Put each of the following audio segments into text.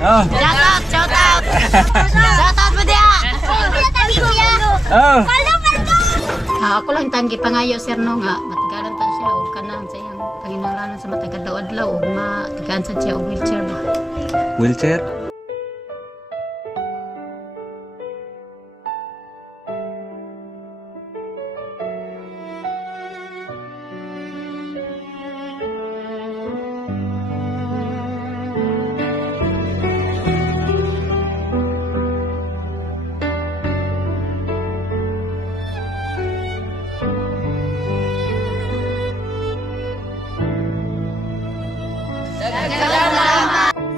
Oh. Shout out. Shout out mo dia. Oh. Ako lang tanggi pangayo sir no nga matagalan ta siya og kanang sa iyang panginahanglan sa matagal daw adlaw ug matigaan sad siya og wheelchair ba. Wheelchair?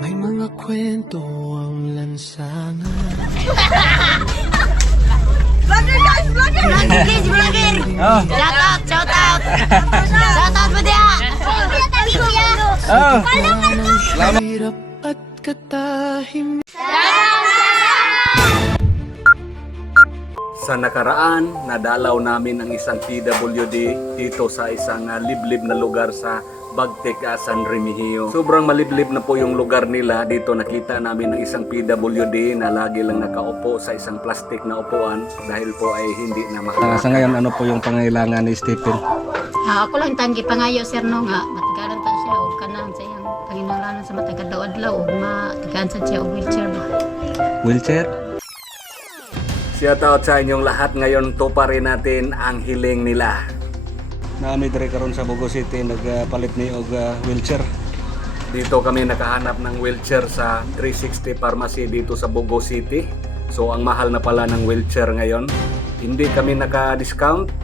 May mga kwento ang lansangan. Vlogger guys, vlogger. Vlogger guys, vlogger. Oh. Shout out. Shout out mo dia. Oh. Hirap at katahim. Sa nakaraan, nadalaw namin ang isang PWD dito sa isang liblib na lugar sa Bagtek, San Remigio. Sobrang maliblib na po yung lugar nila. Dito nakita namin ang isang PWD na lagi lang nakaupo sa isang plastic na upuan dahil po ay hindi na Sa ngayon, ano po yung pangailangan ni Stephen? Ako lang tanggi pangayo sir no nga matagalan ta siya og kanang sa iyang panginahanglan sa matagal daw adlaw ug matigaan sad siya og wheelchair ba. Wheelchair? Shout out sa inyong lahat. Ngayon tuparin natin ang hiling nila. Naami dire karon sa Bogo City nagpalit ni og wheelchair. Dito kami nakahanap ng wheelchair sa 360 Pharmacy dito sa Bogo City. So ang mahal na pala ng wheelchair ngayon. Hindi kami naka-discount.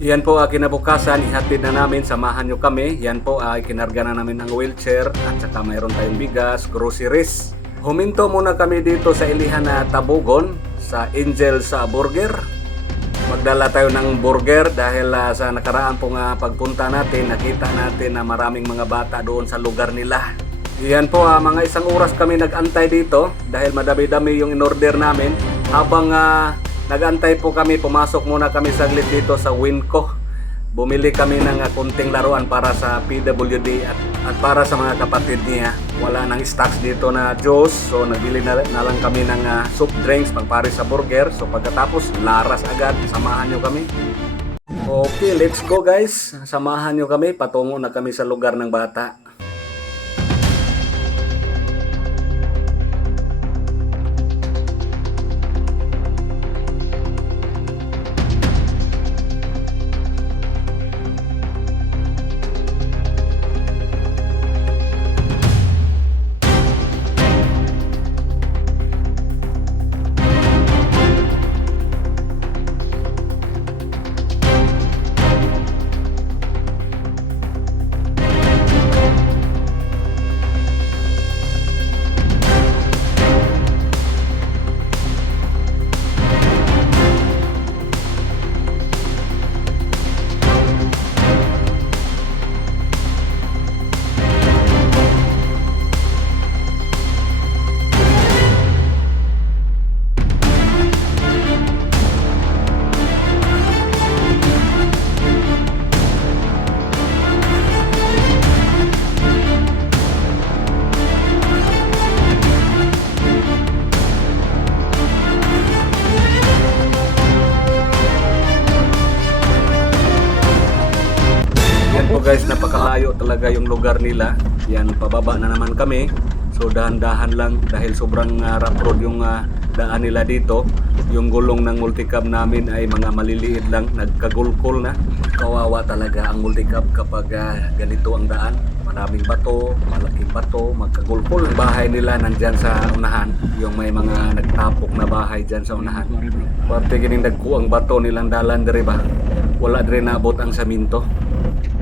Yan po kinabukasan, ihatid na namin, samahan nyo kami. Yan po kinarga na namin ang wheelchair at saka mayroon tayong bigas, groceries. Huminto muna kami dito sa ilihan na Tabugon sa Angel sa Burger. Magdala tayo ng burger dahil sa nakaraan pong pagpunta natin, nakita natin na maraming mga bata doon sa lugar nila. Yan po, mga isang oras kami nag-antay dito dahil madami-dami yung in-order namin. Habang nag-antay po kami, pumasok muna kami saglit dito sa Winco. Bumili kami ng kunting laruan para sa PWD at para sa mga kapatid niya. Wala nang stocks dito na juice, so nagbili na lang kami ng soup drinks pagpare sa burger. So pagkatapos, laras agad, samahan nyo kami. Okay, let's go guys. Samahan nyo kami, patungo na kami sa lugar ng bata. Guys, napakalayo talaga yung lugar nila. Yan, pababa na naman kami. So dahan-dahan lang dahil sobrang rough road yung daan nila dito. Yung gulong ng multicab namin ay mga maliliit lang, nagkagulkol na. Kawawa talaga ang multicab kapag ganito ang daan. Maraming bato, malaking bato, magkagulkol. Ang bahay nila nandyan sa unahan, yung may mga nagtapok na bahay dyan sa unahan. Parte gining nagkuang bato nilang dalan diri ba. Wala diri naabot ang saminto.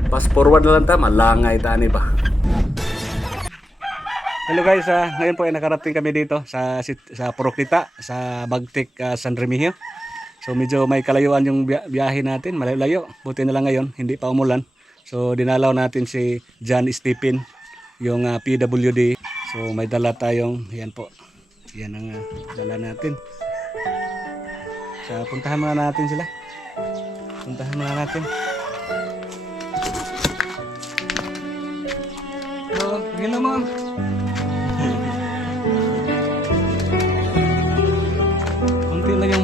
Fast forward na lang ta, malangay tani ba. Hello guys, ngayon po ay nakarating kami dito sa Puroknita, sa Bagtek, San Remigio. So medyo may kalayuan yung biyahe natin, malayo. Buti na lang ngayon, hindi pa umulan. So dinalaw natin si John Stephen, yung PWD. So may dala tayong, yan po. Yan ang dala natin. So puntahan muna natin sila. Puntahan muna natin. Hello ma'am.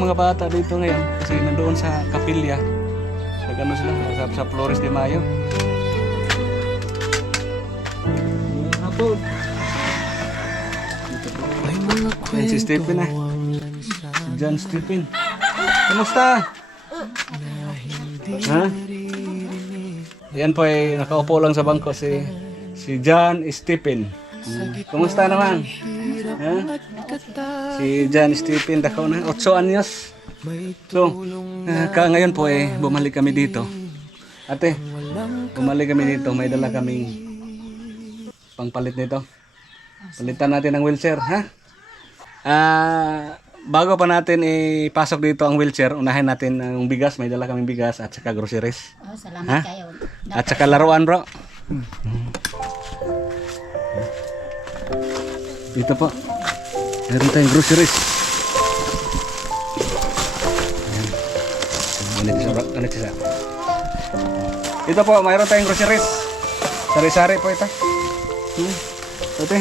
yung mga bata dito ngayon kasi nandoon sa kapilya. Nag-ano sila sa Flores de Mayo. Hapon. May mga Ayan si Stephen kwento ang lansangan Si John Stephen. Kamusta? Ha? Yan po ay nakaupo lang sa bangko si John Stephen. Kumusta naman? Ha? Si John Stephen, dakaw na 8 anyos. So, ngayon po bumalik kami dito. Ate, bumalik kami dito. May dala kaming pangpalit nito. Palitan natin ang wheelchair, ha? Bago pa natin ipasok dito ang wheelchair, unahin natin ang bigas. May dala kaming bigas at saka groceries. Oh, salamat Ha? kayo. At saka laruan, bro. Dito po. Meron tayong groceries. Ayan. Ano siya? Ito po, mayroon tayong groceries. Sari-sari po ito. Ito.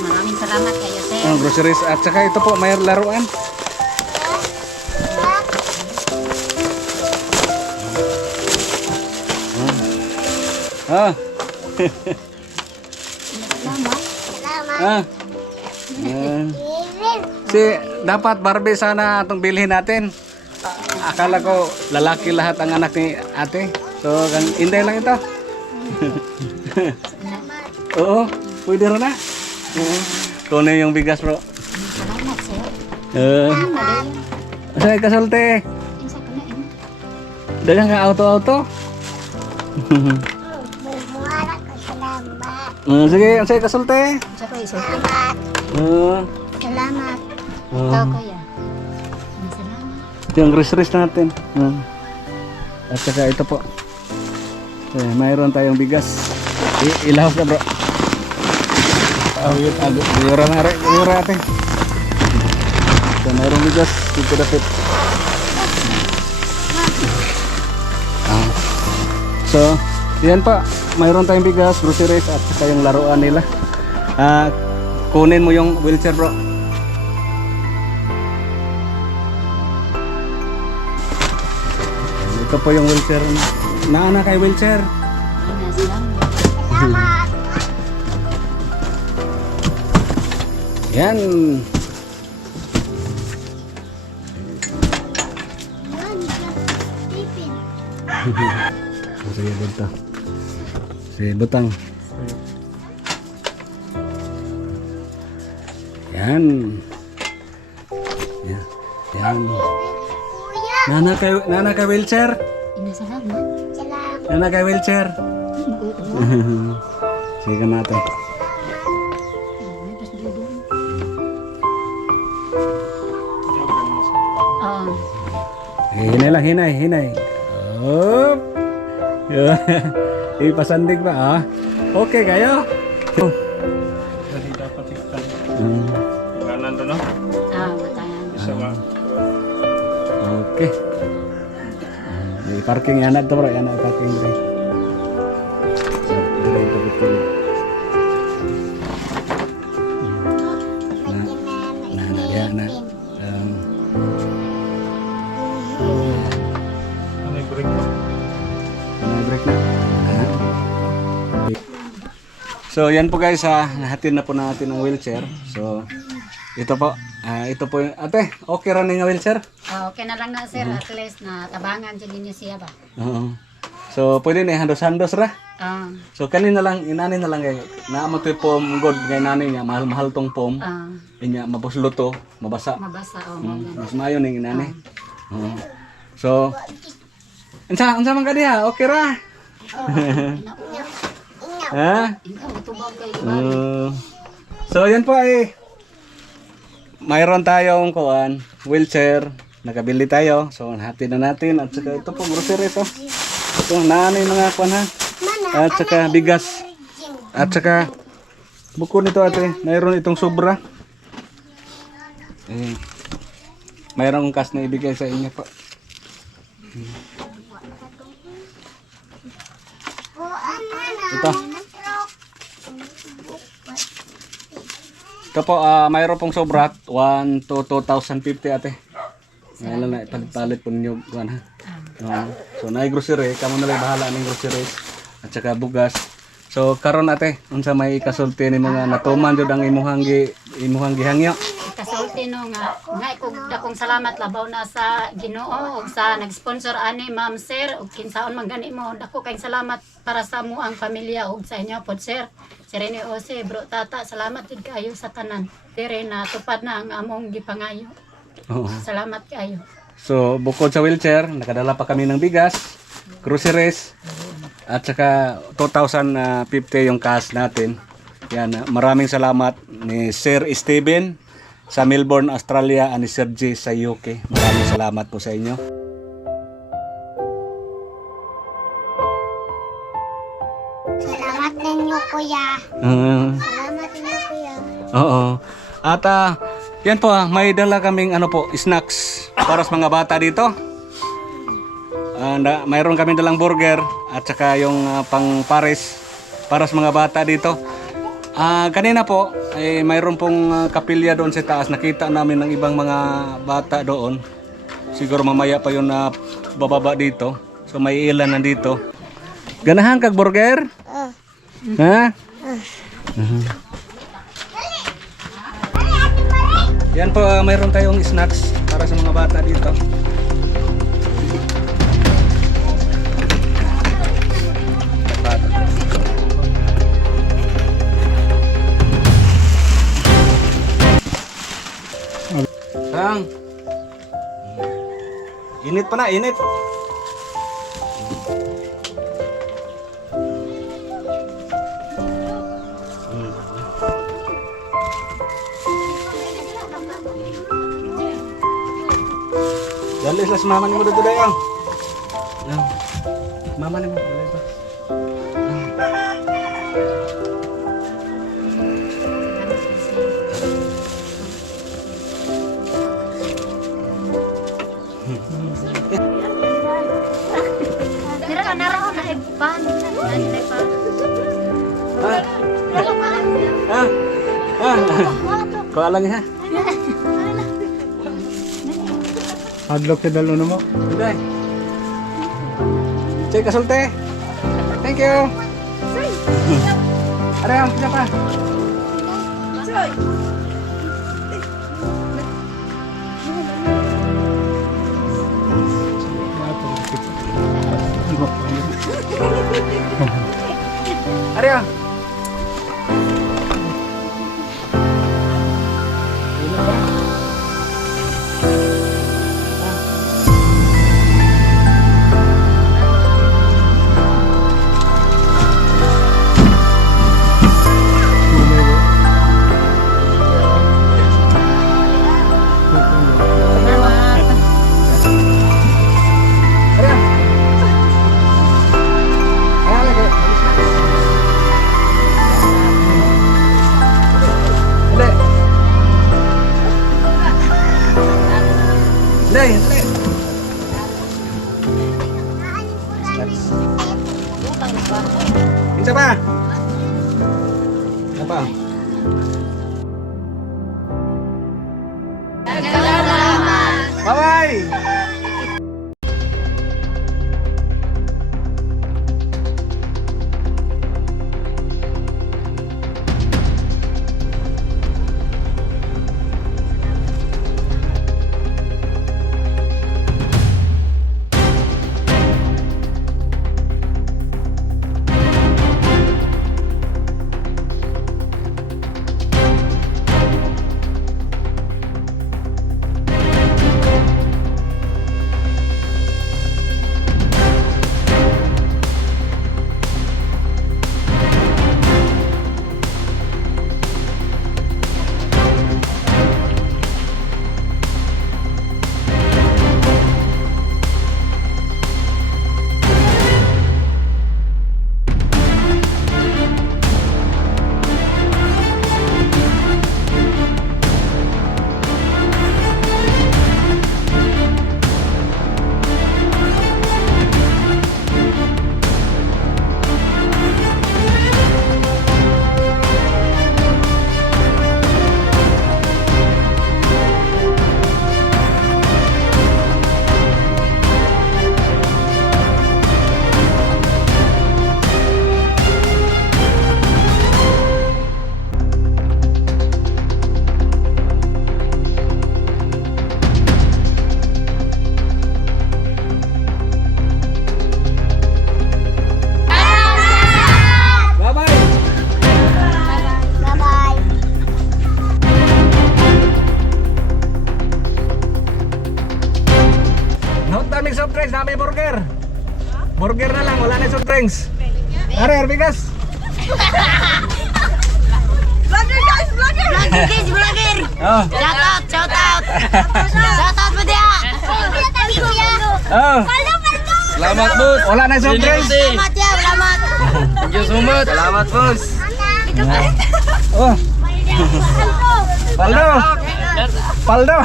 Maraming salamat kayo, sir. Groceries. At saka ito po, may laruan. Ah. Ah. Si dapat Barbie sana itong bilhin natin. Akala ko lalaki lahat ang anak ni ate. So, hinday lang ito. Oo, pwede rin na. Kunin yung bigas, bro. Salamat, sir. Say kasalte. Isa ko na yun. Dagang ka auto-auto. Sige, say kasalte. Isa ko, isa ko. Salamat. Salamat. Ikaw, kuya. Salamat. Ito yung groceries natin. At saka ito po. Mayroon tayong bigas. Ilaw ka, bro. Yura na rin. Yura natin. So, mayroong bigas. Dito dapit. So, yan pa. Mayroon tayong bigas, groceries, at saka yung laruan nila. Kunin mo yung wheelchair, bro. Ito po yung wheelchair. Naana kay wheelchair. Salamat. Yan. Sige, butang. Sige, butang. Yan. Yan. Yan. Nana kay wheelchair. Salamat. Nana kay wheelchair. Sige natin. Hinay lang, hinay. Hop. Ipasandig pa, ah. Okay kayo. Jadi dapat ikan kanan to no? Matayan. Bisa ba? Okay. Parking yan to, bro. Yan na parking, bro. Ito betul. Ano yung break mo? Break na. So yan po guys, nahatid na po natin ang wheelchair. So ito po, ito po yung ate, okay ra nga wheelchair? Okay na lang na, sir. At least na tabangan dyan ninyo siya ba? Oo. So pwede na handos-handos ra. So kanina lang, inani na lang kayo. Naamo to pom god kay nani niya, mahal tong pom. Inya mabuslo to, mabasa. Mabasa, Mas maayo ning inani. So unsa man ka diha? Okay ra. Ha? So yan po mayroon tayong wheelchair, nakabili tayo. So nahatid na natin at saka ito po groceries to. Ito nanay mga kuan ha. At saka bigas. At saka buko nito ate, mayroon itong sobra. Mayroong cash na ibigay sa inyo po. Ito. Ito po, mayroon pong sobra 1 to 2,050 ate. Ngayon lang na ipalit-palit po ninyo kuan ha. Oo. So naay grocery, kamo na lang bahala ning groceries at saka bugas. So karon ate, unsa may ikasulti ni mga natuman jud ang imuhang gihangyo? Kasulti no nga ko dakong salamat labaw na sa Ginoo ug sa nag-sponsor ani Ma'am Sir ug kinsaon man gani mo dako kay salamat para sa mo ang pamilya ug sa inyo pod Sir. Sir Rene Jose, bro tata, salamat gid kayo sa tanan. Dire na tupad na ang among gipangayo. Oo. Salamat kayo. So bukod sa wheelchair, nakadala pa kami ng bigas, groceries, at saka 2,050 yung cash natin. Yan, maraming salamat ni Sir Steven sa Melbourne, Australia, and ni Sir G sa UK. Maraming salamat po sa inyo. Salamat ninyo, kuya. Salamat ninyo, kuya. Oo. At yan po, may dala kaming snacks para sa mga bata dito. Mayroon kami dalang burger at saka yung pang pares para sa mga bata dito. Kanina po, mayroon pong kapilya doon sa taas. Nakita namin ng ibang mga bata doon. Siguro mamaya pa yun na bababa dito. So may ilan nandito. Ganahan kag burger? Ha? Yan po, mayroon tayong snacks para sa mga bata dito. Sang. Init pa na, init. Dalis las mama ni mo dito dayang. Mama ni mo dalis ba? Dira ka naro na igpan. Nanay pa. Kuha lang ha. Hadlock sa dalo mo. Uday. Cek kasulte. Thank you. Ada yang siapa? Ada yang? Dai, dai. Ini apa? Apa? Bye-bye. drinks. Are, bigas. Vlogger guys, vlogger! Oh. Shout out! Shout out mo dia! Oh. Salamat, boss. Wala na soft drinks. Salamat ya, salamat! Thank you so much. Salamat, boss. Oh. Paldo. Paldo.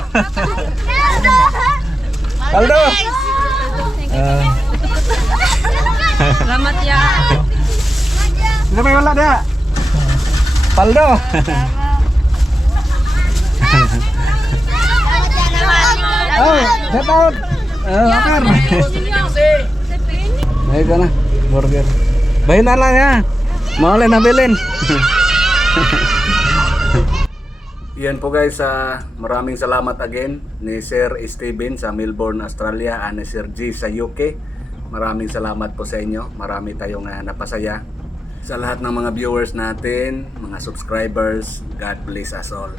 Paldo. Salamat ya! Sino may wala dia? Paldo. Oh, shout out. Akar. Baik ka na. Burger. Bayin na lang ya. Maulin na bilin. Yan po guys, maraming salamat again ni Sir Steven sa Melbourne, Australia, and ni Sir G sa UK. Maraming salamat po sa inyo. Marami tayong napasaya. Sa lahat ng mga viewers natin, mga subscribers, God bless us all.